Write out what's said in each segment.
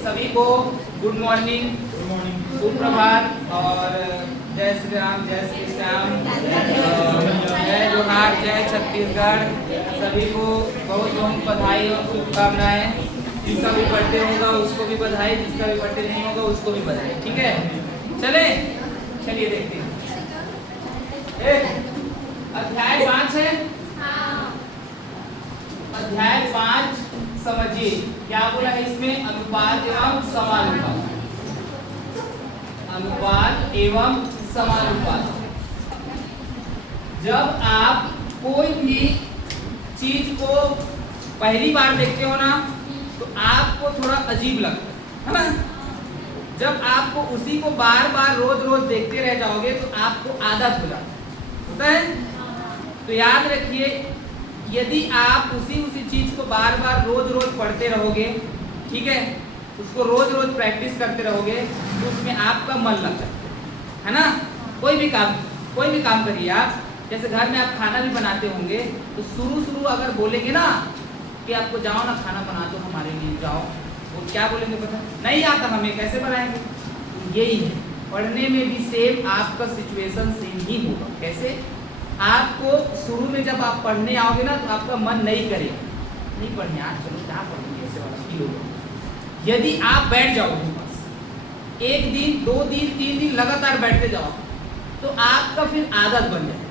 सभी को good morning, सुप्रभात और जय श्री राम, जय श्री श्याम, जय जोहार, जय छत्तीसगढ़। सभी को बहुत बहुत बधाई और शुभकामनाएं। जिसका भी बर्थडे होगा उसको भी बधाई, जिसका भी बर्थडे नहीं होगा उसको भी बधाई। ठीक है, चलिए देखते हैं। अध्याय 5 है। अध्याय 5 समझिए क्या बोला है इसमें। अनुपात एवं समानुपात। अनुपात एवं समानुपात। जब आप कोई भी चीज को पहली बार देखते हो ना तो आपको थोड़ा अजीब लगता है ना। जब आपको उसी को बार बार रोज रोज देखते रह जाओगे तो आपको आदत हो जाता है। तो याद रखिए, यदि आप उसी चीज को बार बार रोज रोज पढ़ते रहोगे, ठीक है, उसको रोज रोज प्रैक्टिस करते रहोगे तो उसमें आपका मन लगता है ना। कोई भी काम करिए आप। जैसे घर में आप खाना भी बनाते होंगे तो शुरू अगर बोलेंगे ना कि आपको जाओ ना खाना बना दो हमारे लिए, जाओ, वो क्या बोलेंगे पता नहीं आता हमें, कैसे बनाएंगे। तो यही है, पढ़ने में भी सेम आपका सिचुएशन सेम ही होगा। कैसे? आपको शुरू में जब आप पढ़ने आओगे ना तो आपका मन नहीं करेगा, नहीं पढ़ने आज चलो क्या पढ़ेंगे, ऐसे वाला फील होगा। यदि आप बैठ जाओगे बस 1 दिन 2 दिन 3 दिन लगातार बैठते जाओ तो आपका फिर आदत बन जाएगी।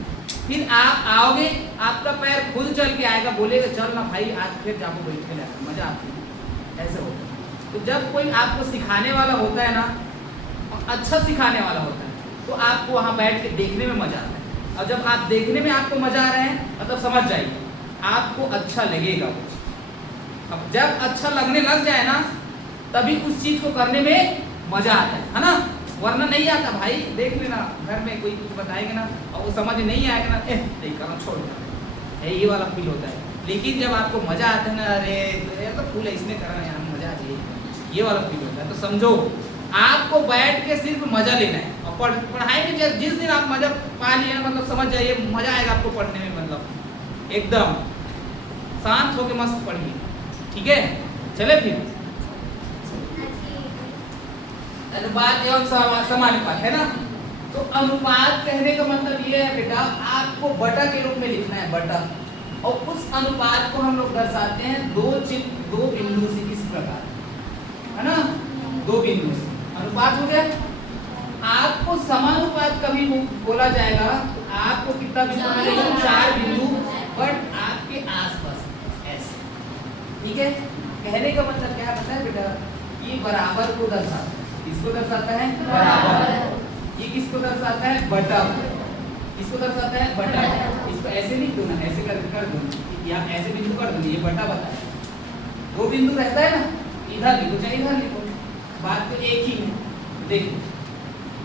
फिर आप आओगे, आपका पैर खुद चल के आएगा, बोलेगा चल ना भाई आज फिर जाओ बैठ के लाएगा, मजा आती है। ऐसे होता है। तो जब कोई आपको सिखाने वाला होता है ना, अच्छा सिखाने वाला होता है, तो आपको वहाँ बैठ के देखने में मजा आता है। और जब आप देखने में आपको मजा आ रहा है मतलब समझ जाइए आपको अच्छा लगेगा कुछ। अब जब अच्छा लगने लग जाए ना तभी उस चीज को करने में मजा आता है ना। वरना नहीं आता भाई। देख लेना घर में कोई कुछ बताएगा ना और वो समझ नहीं आएगा ना, नहीं करना छोड़ देना, ये वाला फील होता है। लेकिन जब आपको मजा आता है ना, अरे तो फूल इसमें करना है, मजा आ जाए, ये वाला फील होता है। तो समझो आपको बैठ के सिर्फ मजा लेना है और पढ़ाई में जिस दिन आप मजा पा लिए मतलब समझ जाइए मजा आएगा आपको पढ़ने में। मतलब एकदम शांत होके मस्त पढ़िए। ठीक है, चले फिर। अनुपात एवं समानुपात है ना। तो अनुपात कहने का मतलब ये है बेटा, आपको बटा के रूप में लिखना है, बटा। और उस अनुपात को हम लोग दर्शाते हैं दो बिंदु से, इस प्रकार है ना, 2 बिंदु से अनुपात हो गया। आपको समानुपात कभी बोला जाएगा तो आपको कितना बिंदु मिलेगा? 4 बिंदु, बट आपके आसपास ऐसे। ठीक है, कहने का मतलब क्या पता है बेटा, ये बराबर को दर्शाता है। किसको दर्शाता है? बराबर। ये किसको दर्शाता है? बटा। इसको दर्शाता है बटा। इसको ऐसे लिख दो ना, ऐसे कर दो, या ऐसे बिंदु कर दो, ये बटा बता है। 2 बिंदु रहता है ना, इधर लिखो चाहे इधर लिखो, बात तो एक ही है। देखो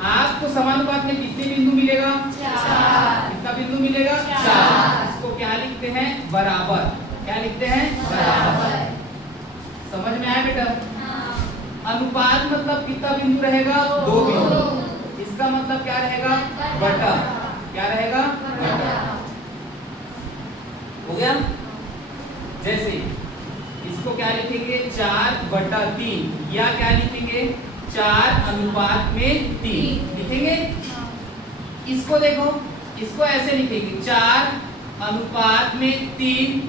आपको समानुपात में कितने बिंदु मिलेगा? 4। कितना बिंदु मिलेगा? 4। इसको क्या लिखते हैं? बराबर। क्या लिखते हैं? बराबर। समझ में आया बेटा? अनुपात मतलब कितना बिंदु रहेगा? 2 बिंदु। इसका मतलब क्या रहेगा? बटा। क्या रहेगा? बटा। हो गया। जैसे इसको क्या लिखेंगे? 4/3, या क्या लिखेंगे? 4:3 लिखेंगे। इसको देखो, इसको ऐसे लिखेंगे 4:3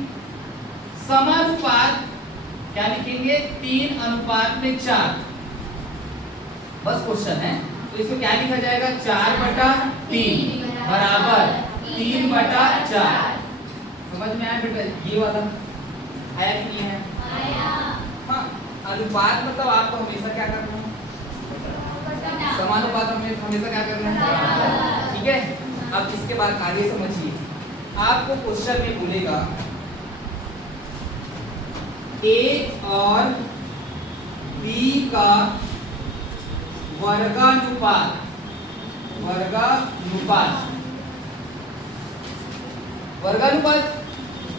समानुपात क्या लिखेंगे? 3:4। बस क्वेश्चन है तो इसको क्या लिखा जाएगा? 4/3 बराबर 3/4। समझ में आया बेटा? ये वाला आया कि नहीं है? आया। हाँ, अनुपात मतलब आपको हमेशा क्या करना है? समानुपात हमेशा क्या करना है? ठीक है। अब इसके बाद आगे समझिए, आपको क्वेश्चन में बोलेगा A और B का वर्गानुपात।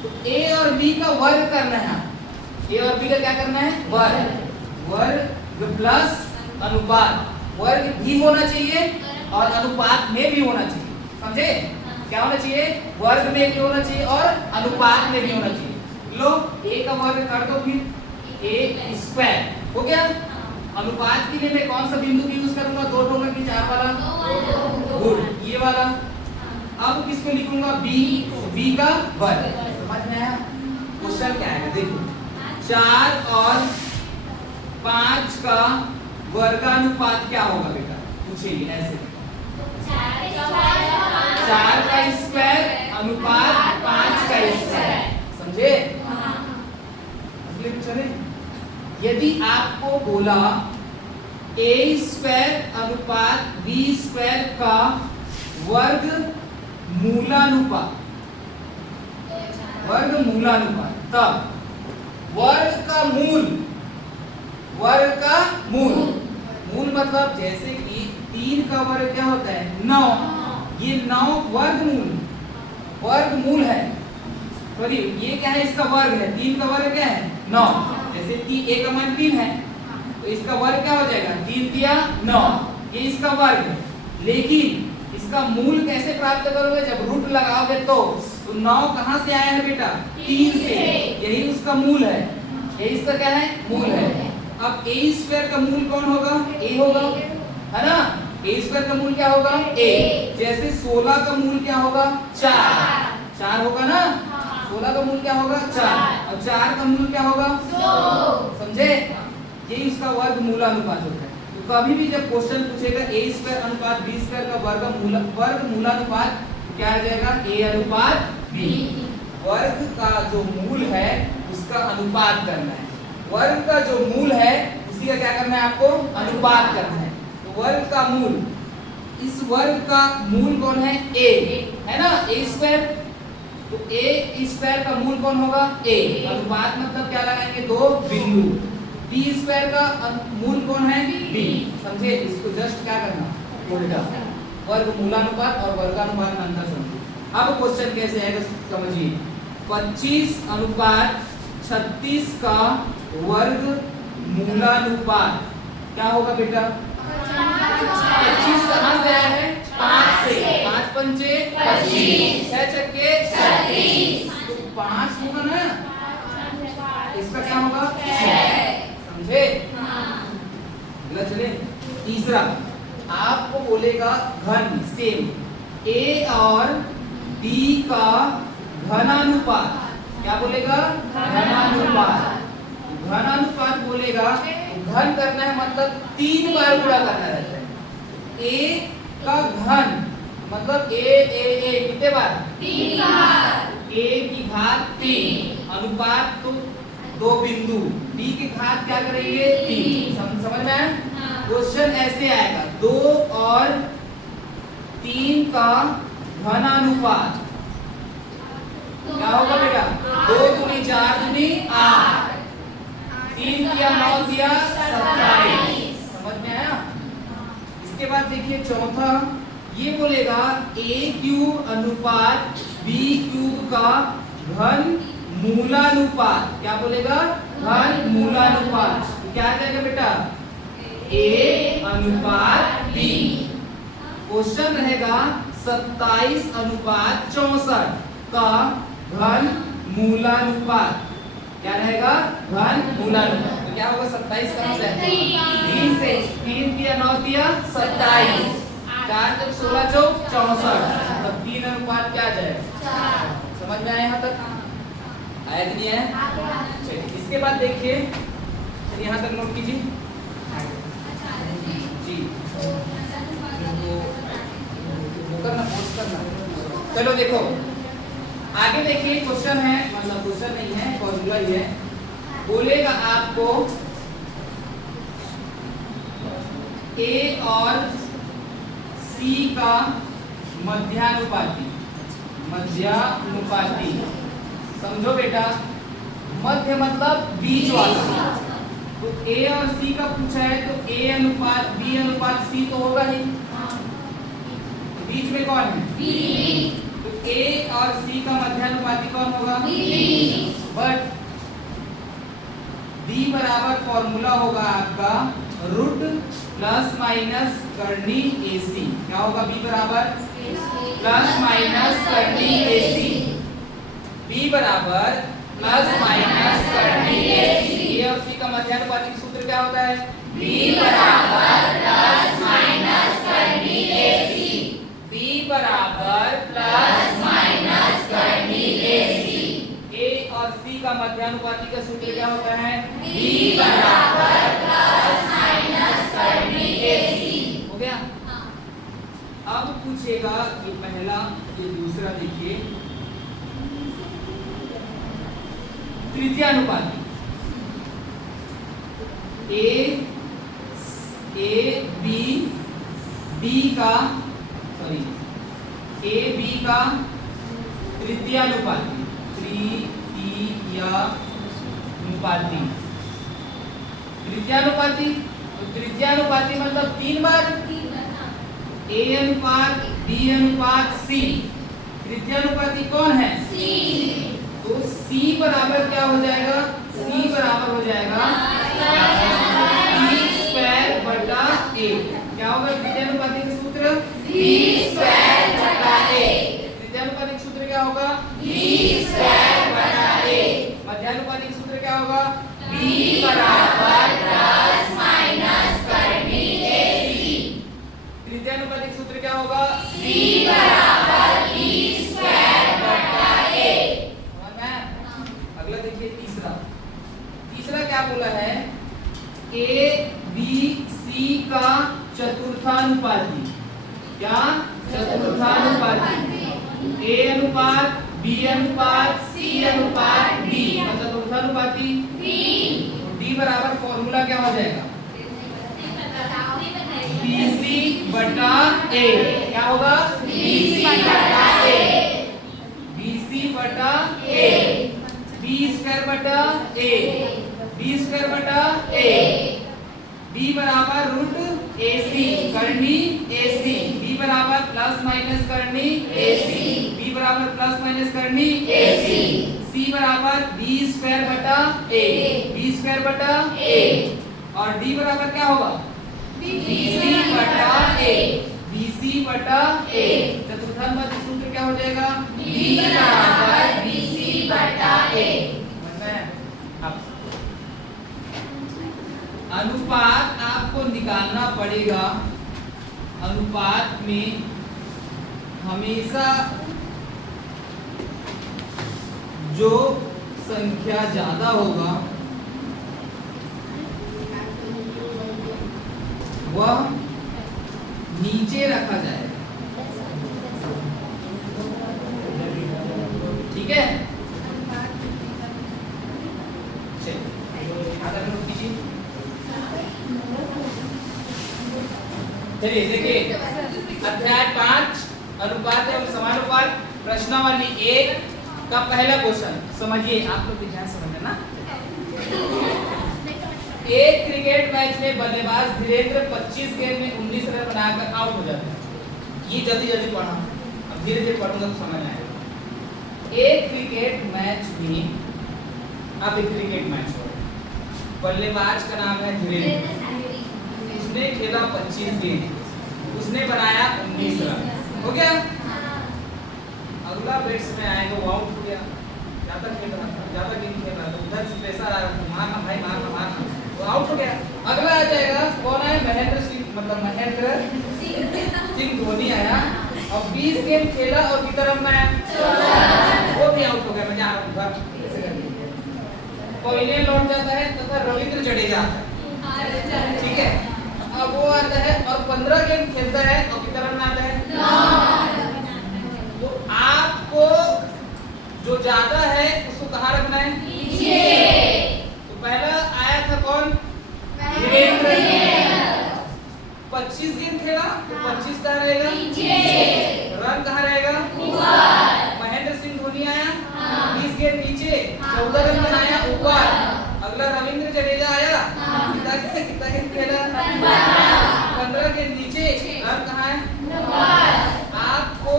तो A और B का वर्ग करना है। A और B का क्या करना है? वर्ग प्लस अनुपात। वर्ग भी होना चाहिए और अनुपात में भी होना चाहिए। समझे? क्या होना चाहिए? वर्ग में भी होना चाहिए और अनुपात में भी होना चाहिए। लो A का वर्ग कर दो, फिर A² हो गया। अनुपात के लिए मैं कौन सा बिंदु यूज करूंगा? 2 होगा कि 4 वाला? गुड, ये वाला। अब किसको लिखूंगा? बी का वर्ग। समझ में आया? क्वेश्चन क्या आएगा देखो, 4 और 5 का वर्गानुपात क्या होगा बेटा? पूछिए ऐसे, 4 का स्क्वायर अनुपात 5 का स्क्वायर। समझे? अगले चले, यदि आपको बोला a स्क्वायर अनुपात b स्क्वायर का वर्ग मूलानुपात, तब मूल मतलब जैसे कि 3 का वर्ग क्या होता है? 9। ये 9 वर्गमूल है। सॉरी, ये क्या है? इसका वर्ग है। 3 का वर्ग क्या है? 9। जैसे कि a का मान 3 है तो इसका वर्ग क्या हो जाएगा? 3 दिया 9, ये इसका वर्ग है। लेकिन इसका मूल कैसे प्राप्त करोगे? जब रूट लगाओगे तो 9 कहां से आया है बेटा? 3 से। यही उसका मूल है। ये इसका क्या है? मूल है। अब a स्क्वायर का मूल कौन होगा? a होगा, है ना? a स्क्वायर का मूल क्या होगा? a। जैसे 16 का मूल क्या होगा? 4 होगा ना? 16 का मूल क्या होगा? 4। और 4 का मूल क्या होगा? 2। समझे? यही उसका वर्ग मूलानुपात होता है। तो कभी भी जब क्वेश्चन पूछेगा a स्क्वायर अनुपात b स्क्वायर का वर्ग मूलानुपात क्या आ जाएगा? a अनुपात b। वर्ग का जो मूल है उसका अनुपात करना है। वर्ग का जो मूल है उसी का क्या करना है? आपको अनुपात करना है। तो वर्ग का मूल, इस वर्ग का मूल कौन है? a, है ना? a square. तो a स्क्वायर का मूल कौन होगा? a। अनुपात मतलब क्या लगाएंगे? 2 बिंदु। b स्क्वायर का मूल कौन है? b। समझे? इसको जस्ट क्या करना? उल्टा। वर्ग मूलानुपात और वर्गानुपात में अंतर समझिए। अब क्वेश्चन कैसे आएगा समझिए, 25 अनुपात 36 का वर्ग मूलानुपात क्या होगा बेटा? 25 कहां से आया है? 5 से। 5 पंचे 25, 6 छक्के 36, तो 5 होगा ना? इसका क्या होगा? 6। समझे? अगला चले, तीसरा आपको बोलेगा घन, सेम a और b का घनानुपात। क्या बोलेगा? घनानुपात। घनानुपात बोलेगा तो घन करना है मतलब 3 बार गुणा करना रहता है। a का घन मतलब a कितने बार? 3 बार। a की घात 3, अनुपात तो 2 बिंदु, b की घात क्या करेंगे? 3। समझ में आया? क्वेश्चन ऐसे आएगा, 2 और 3 का घनानुपात क्या होगा बेटा? 2 दूनी 4 दूनी 8, 3 दिया 9 दिया 27। समझ में आया? इसके बाद देखिए चौथा, ये बोलेगा a क्यूब अनुपात b क्यूब का घन मूलानुपात। क्या बोलेगा? घन मूलानुपात। क्या आ जाएगा बेटा? a अनुपात b। क्वेश्चन रहेगा 27 अनुपात 64 का घन मूलानुपात। क्या रहेगा? घन मूलानुपात। तो क्या होगा? 27 कहां से? 3 से। 3 दिया 9 दिया 27, 4 जब 16 चौक 64, तब 3 अनुपात क्या आ जाएगा? 4। समझ में आया यहाँ तक? आया कि नहीं आया? चलिए इसके बाद देखिए, यहाँ तक नोट कीजिए जी। करना पोस्ट करना। चलो देखो आगे देखिए, क्वेश्चन है, मतलब क्वेश्चन नहीं है, फॉर्मूला ही है। बोलेगा आपको a और c का मध्यानुपाती। समझो बेटा, मध्य मतलब बीच वाला। तो a और c का पूछा है तो a अनुपात b अनुपात c तो होगा ही। बीच में कौन है? b। तो a और c का मध्यानुपाती कौन होगा? b। बट b बराबर फॉर्मूला होगा आपका रूट प्लस माइनस करनी ac। क्या होगा? b बराबर प्लस माइनस करनी ac। b बराबर प्लस माइनस करनी ac। a और c का मध्यानुपाती सूत्र क्या होता है? B बराबर प्लस माइनस करनी AC। B बराबर प्लस माइनस करनी AC। A और C का मध्यानुपाती का सूत्र क्या होता है? B बराबर प्लस माइनस करनी AC। हो गया? अब पूछेगा ये पहला, ये दूसरा देखिए, तृतीयानुपाती ए बी का तृतीयानुपाती तो तृतीयानुपाती मतलब 3 बार A अनुपात B अनुपात C। तृतीयानुपाती कौन है? C। तो C बराबर क्या हो जाएगा? C बराबर हो जाएगा B स्क्वायर बटा A। क्या होगा तृतीयानुपाती का सूत्र? B स्क्वायर बटा A। तृतीयानुपाती का सूत्र क्या होगा? B स्क्वायर बटा A। मध्यानुपाती का सूत्र क्या होगा? B बराबर प्लस माइनस करनी AC। तृतीयानुपाती का सूत्र क्या होगा? C बराबर B स्क्वायर बटा A। समझ में आया? अगला देखिए तीसरा क्या बोला है? A B C का चतुर्थानुपाती। क्या? चतुर्थानुपाती। A अनुपात B अनुपात C अनुपात D मतलब चतुर्थानुपाती D बराबर फॉर्मूला क्या हो जाएगा? BC बटा A। क्या होगा? BC बटा A। BC बटा A। B स्क्वायर बटा A। B स्क्वायर बटा A। B बराबर रूट AC करनी AC। B बराबर प्लस माइनस करनी AC। B बराबर प्लस माइनस करनी AC। C बराबर B स्क्वायर बटा A। B स्क्वायर बटा A। और D बराबर क्या होगा? BC बटा A। BC बटा A। चतुर्थानुपाती सूत्र क्या हो जाएगा? B बराबर BC बटा A। अब अनुपात आपको निकालना पड़ेगा। अनुपात में हमेशा जो संख्या ज्यादा होगा वह नीचे रखा जाएगा। ठीक है? चलिए देखिए अध्याय 5 अनुपात एवं समानुपात प्रश्नावली 1 का पहला क्वेश्चन समझिए। आप लोग ध्यान समझना ना। एक क्रिकेट मैच में बल्लेबाज धीरेन्द्र 25 गेंद में 19 रन बनाकर आउट हो जाता है। ये जल्दी पढ़ा, अब धीरे धीरे पढ़ूंगा तो समझ आएगा। एक क्रिकेट मैच में, अब एक क्रिकेट मैच हो रहा है, बल्लेबाज का नाम है धीरेन्द्र। उसने खेला 25 गेंद, उसने बनाया 19 रन। हो गया? अगला बैट्समैन आएगा, वो आउट हो गया। ज्यादा खेल रहा था, ज्यादा गेंद खेल रहा था, उधर से प्रेशर आ रहा था, मारना भाई मारना, वो आउट हो गया। अगला आ जाएगा, कौन है? महेंद्र सिंह धोनी आया और 20 गेंद खेला और कितना रन आया? 14। वो भी आउट हो गया। मैं जा रहा हूँ घर। कोहली लौट जाता है तथा रविंद्र जडेजा आता है। ठीक है? अब वो आता है और 15 गेंद खेलता है और कितना रन आता है? 9। तो आपको जो ज्यादा है उसको कहाँ रखना है? नीचे। तो पहला आया था कौन? धीरेन्द्र। 25 गेंद खेला तो 25 कहाँ रहेगा? नीचे। रन कहाँ रहेगा? ऊपर। महेंद्र सिंह धोनी आया, 20 गेंद नीचे, 14 रन बनाया ऊपर। अगला रविंद्र जडेजा आया, कितना गेंद खेला? 15 गेंद नीचे, रन कहाँ है? आपको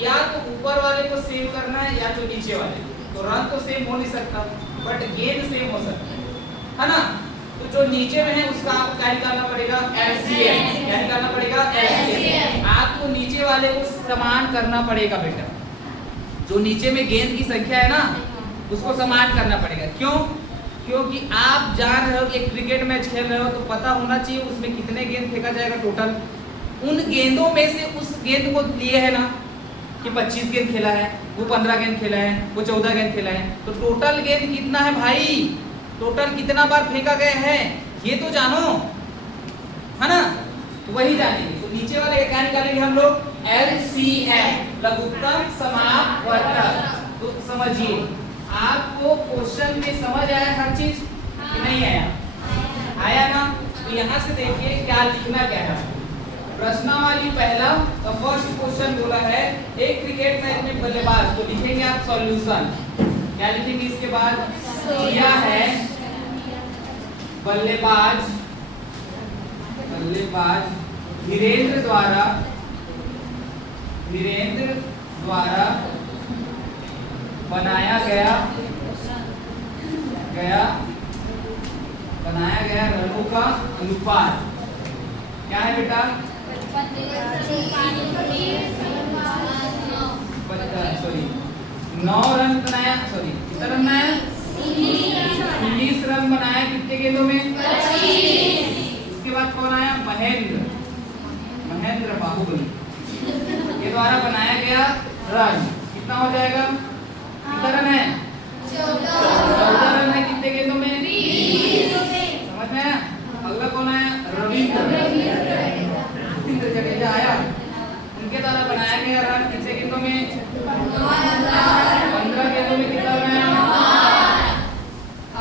या तो ऊपर वाले को सेव करना है या तो नीचे वाले। तो रन तो सेम हो नहीं सकता, बट गेंद सेम हो सकता है ना? तो जो नीचे में है उसका आपको क्या निकालना पड़ेगा? LCM। क्या निकालना पड़ेगा? LCM। आपको नीचे वाले को समान करना पड़ेगा बेटा। जो नीचे में गेंद की संख्या है ना, उसको समान करना पड़ेगा। क्यों? क्योंकि आप जान रहे हो कि एक क्रिकेट मैच खेल रहे हो तो पता होना चाहिए उसमें कितने गेंद फेंका जाएगा टोटल। उन गेंदों में से उस गेंद को लिए है ना कि 25 गेंद खेला है, वो 15 गेंद खेला है, वो 14 गेंद खेला है, तो टोटल गेंद कितना है भाई, टोटल कितना बार फेंका गया है ये तो जानो, है ना। तो वही जानेंगे। तो नीचे वाले क्या निकालेंगे हम लोग, LCM, लघुत्तम समापवर्तक। तो समझिए आपको क्वेश्चन में समझ आया हर चीज कि नहीं आया, आया ना। तो यहाँ से देखिए क्या लिखना क्या है। प्रश्नावली पहला तो फर्स्ट क्वेश्चन बोला है एक क्रिकेट मैच में बल्लेबाज, तो लिखेंगे आप सॉल्यूशन, क्या लिखेंगे इसके बाद, दिया है बल्लेबाज धीरेन्द्र द्वारा बनाया गया रनों का अनुपात क्या है बेटा, सॉरी 9 रन बनाया, सॉरी कितना रन बनाया, 19 रन बनाया, कितने गेंदों में, 25। इसके बाद कौन आया, महेंद्र बाहुबली के द्वारा बनाया गया रन कितना हो जाएगा, कितना रन है, 14 रन है, कितने गेंदों में, 20। समझ में आया। अगला कौन आया, रविंद्र जडेजा आया, उनके द्वारा बनाया गया रन कितने गेंदों में, 15 गेंदों में, कितना रन है।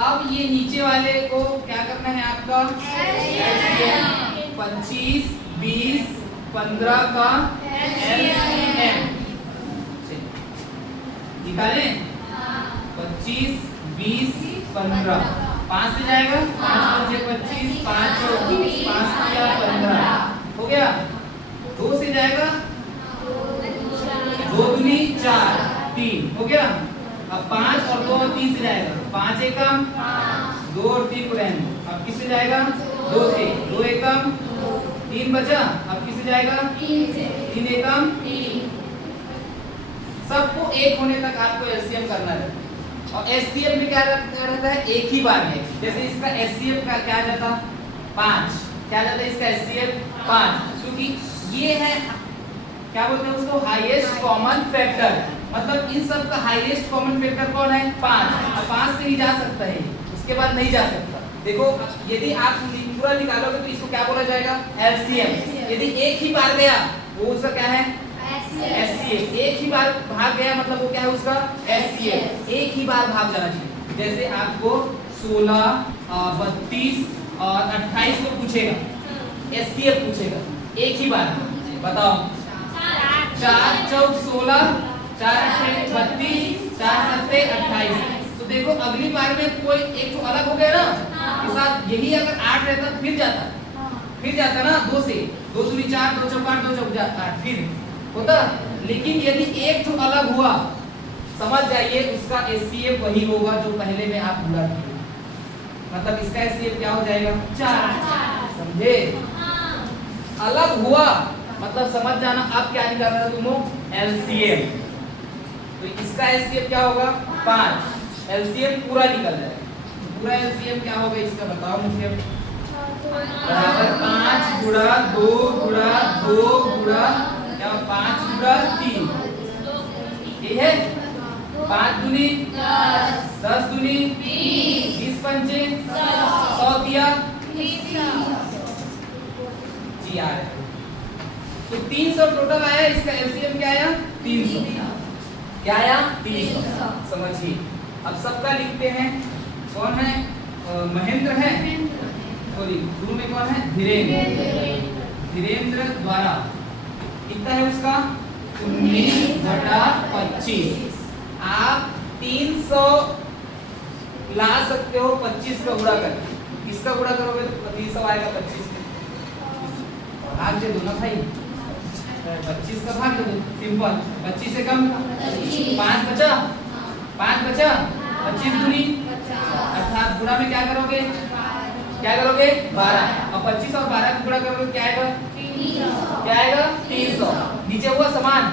अब ये नीचे वाले को क्या करना है आपका, 25, 20, 15 का LCM निकालें। 25, 20, 15, 5 से जाएगा, 5 5 25, 5 20, 5 15 हो गया। 2 से जाएगा, 2 दूनी 4, 3 हो गया। अब 5 और 2 और 3 से जाएगा, 5 एकम, 2 और 3 को रहने। अब किससे जाएगा, 2 से, 2 एकम, 3 बचा। अब किससे जाएगा, 3 एकम, सबको 1 होने तक आपको एलसीएम करना है। और एचसीएफ में क्या रहता है, एक ही बार में। जैसे इसका एचसीएफ का क्या जाता, 5, क्या जाता है इसका एचसीएफ 5, क्योंकि ये है क्या बोलते हैं उसको, हाईएस्ट कॉमन फैक्टर। मतलब इन सब का हाईएस्ट कॉमन फैक्टर कौन है, 5। अब 5 से ही जा सकता है, उसके बाद नहीं जा सकता। देखो यदि आप पूरा निकालोगे तो इसको क्या बोला जाएगा, एलसीएम। यदि एक ही बार गया वो उसका क्या है, एचसीएफ। एक ही बार भाग गया मतलब वो क्या है उसका, एचसीएफ। एक ही बार भाग जाना चाहिए। जैसे आपको 16, 32 और 28 को पूछेगा, एचसीएफ पूछेगा एक ही बार, बताओ। 4 चौक 16, 4 अट्ठे 32, 4 सत्ते 28। तो देखो अगली बार में कोई एक तो अलग हो गया ना, के साथ यही अगर 8 रहता फिर जाता ना 2 से, 2 दूनी 4, 2 चौक 8, 2 चौक 8 फिर होता। लेकिन यदि एक तो अलग हुआ, समझ जाइए उसका एचसीएफ वही होगा जो पहले में आप पूरा किए। मतलब इसका एचसीएफ क्या हो जाएगा, 4। समझे, अलग हुआ मतलब समझ जाना अब क्या निकालना है तुम, एलसीएम। तो इसका एलसीएम क्या होगा, 5। एलसीएम पूरा निकल जाएगा। पूरा एलसीएम क्या होगा इसका बताओ मुझे, बराबर 5 गुणा 2 गुणा 2 गुणा 5 गुणा 3, ठीक है। 5 दूनी 10 दूनी 20 पंचे 100 दिया जी आ रहा है। तो 300 टोटल आया, इसका एलसीएम क्या आया, 300। क्या आया, 300। समझिए। अब सबका लिखते हैं, कौन है, महेंद्र है, सॉरी शुरू में कौन है, धीरेन्द्र द्वारा कितना है उसका, 19/25। आप 300 ला सकते हो 25 का गुणा करके। किसका गुणा करोगे तो 300 आएगा, 25 भाग दे दो ना भाई, 25 का भाग दे दो, सिंपल। 25 से कम 5 बचा, 5 बचा, 25 दूनी अर्थात गुणा में क्या करोगे, 12। और 25 और 12 का गुणा करोगे क्या आएगा, 300। नीचे हुआ समान,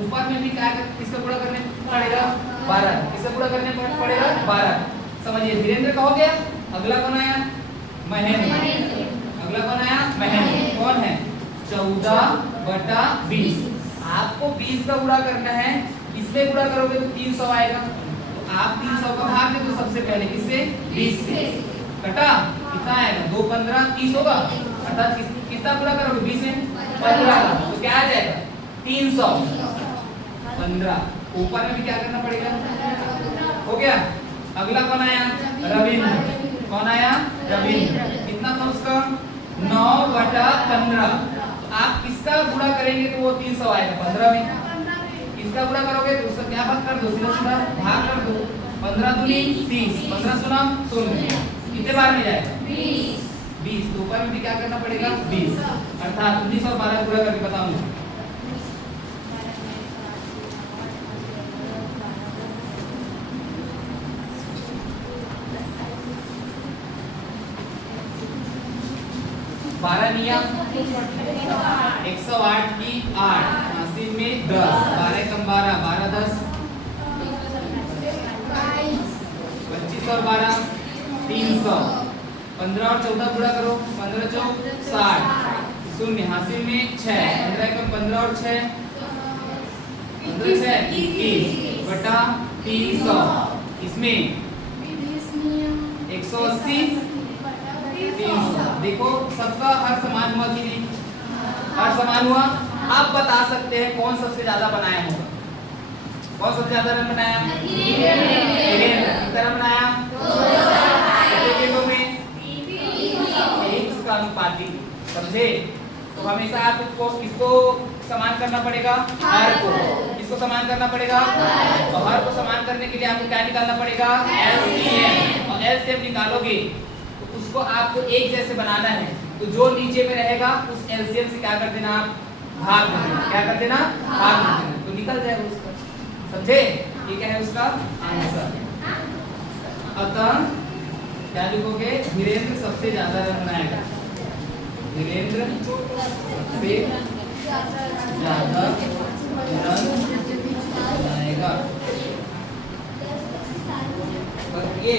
ऊपर में भी क्या किसका गुणा करने पड़ेगा, 12। किसका गुणा करने पड़ेगा, 12। समझिए धीरेन्द्र का हो गया। अगला कौन आया? महेंद्र। अगला कौन आया? महेंद्र। कौन है? 14/20। आपको 20 का गुणा करना है, इसमें गुणा करोगे तो 300 आएगा। तो आप 300 का भाग दे तो सबसे पहले किससे? 20 से। कटा कितना आएगा? 2 15 30 होगा। अर्थात कितना गुणा करोगे? 20 से 15 का, तो क्या आ जाएगा? 315। ऊपर में भी क्या करना पड़ेगा? हो गया। अगला कौन आया? रविंद्र। कौन आया? रविंद्र। कितना था उसका? 9/15। आप किसका गुणा करेंगे तो वो 300 आएगा 15 में। किसका गुणा करोगे तो उसका क्या भाग कर दो, सीधा सीधा भाग कर दो। 15 दूनी 30, 15 सुना 0। कितने बार में जाएगा? 20। तो ऊपर में भी क्या करना पड़ेगा? 20। अर्थात 19 और 12 गुणा करके बताऊंगा। 12 नियम 108 की 8, 80 में 10, 12 कम 12, 12 10, 25 और 12 300, 15 और 14 गुणा करो, 15 चौक 60, शून्य हासिल में 6, 15 कम 15 और 6, 15 6 21 बटा 300। इसमें 180 300। देखो सबका हर समान हुआ कि नहीं? हर समान हुआ। आप बता सकते हैं कौन सबसे ज्यादा बनाया होगा? कौन सबसे ज्यादा रन बनाया? धीरेन्द्र। कितना रन बनाया? 2 में 1 का अनुपाती। समझे? तो हमेशा आपको किसको समान करना पड़ेगा? हर को। किसको समान करना पड़ेगा? तो हर को समान करने के लिए आपको क्या निकालना पड़ेगा? एलसीएम। और एलसीएम निकालोगे उसको आपको एक जैसे बनाना है, तो जो नीचे में रहेगा उस एलसीएम से क्या कर देना? आप भाग कर देना। क्या कर देना? भाग कर देना, तो निकल जाएगा उसका। समझे? ये क्या है उसका आंसर। अतः क्या लिखोगे? धीरेन्द्र सबसे ज्यादा रन बनाएगा। धीरेन्द्र सबसे ज्यादा रन बनाएगा। ये